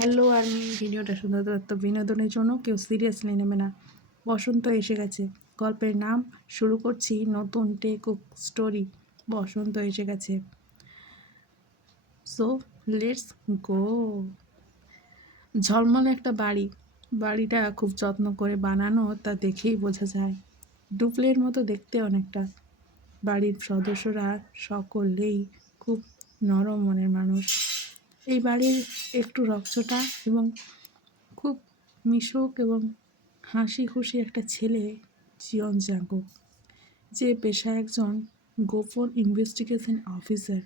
Hello army, ভিডিওটা শুধুমাত্র বিনোদনের জন্য কেউ সিরিয়াসলি নেবে না। বসন্ত এসে গেছে। গল্পের নাম শুরু করছি নতুন টেক স্টোরি বসন্ত এসে গেছে। সো লেটস গো ঝলমলে একটা বাড়ি। বাড়িটা খুব যত্ন করে বানানো, তা দেখেই বোঝা যায়। ডুপ্লের মতো দেখতে অনেকটা। বাড়ির সদস্যরা সকলেই খুব নরম মনের মানুষ। এই বাড়ির একটু রকচটা এবং খুব মিশুক এবং হাসি খুশি একটা ছেলে জিয়ন জাঙ্কুক যে পেশা একজন গোপন ইনভেস্টিগেশন অফিসার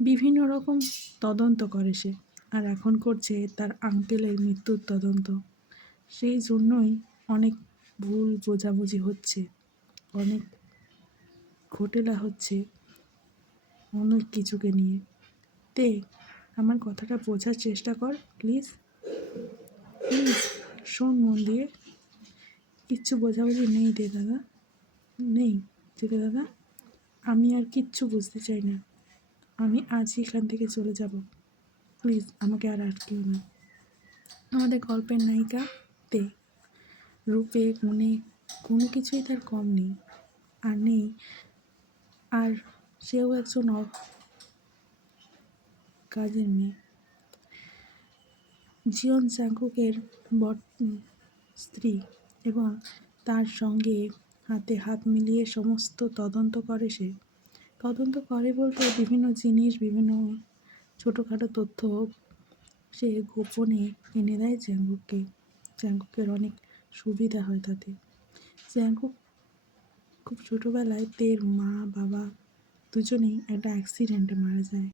বিভিন্ন রকম তদন্ত করে সে আর এখন করছে তার আঙ্কেলের মৃত্যুর তদন্ত। সেই জন্যই অনেক ভুল বোঝাবুঝি হচ্ছে, অনেক ঘটেলা হচ্ছে অনেক কিছুকে নিয়ে। তে আমার কথাটা বোঝার চেষ্টা কর প্লিজ প্লিজ শোন মন দিয়ে। কিচ্ছু বোঝাবুঝি নেই রে দাদা। নেই রে দাদা। আমি আর কিচ্ছু বুঝতে চাই না। আমি আজই এখান থেকে চলে যাব। প্লিজ আমাকে আর আটকেও না। আমাদের গল্পের নায়িকা তে। রূপে, গুণে, কোনো কিছুই তার কম নেই। আর নেই। আর সেও একজন কাজের মেয়ে। জিয়ন চাঙ্কুকের বট স্ত্রী এবং তার সঙ্গে হাতে হাত মিলিয়ে সমস্ত তদন্ত করে সে। তদন্ত করে বলতে বিভিন্ন জিনিস, বিভিন্ন ছোটোখাটো তথ্য সে গোপনে এনে দেয় জ্যাঙ্গুককে জ্যাঙ্গুকের অনেক সুবিধা হয় তাতে। জ্যাঙ্গুক খুব ছোটোবেলায় তের মা, বাবা দুজনেই একটা অ্যাক্সিডেন্টে মারা যায়।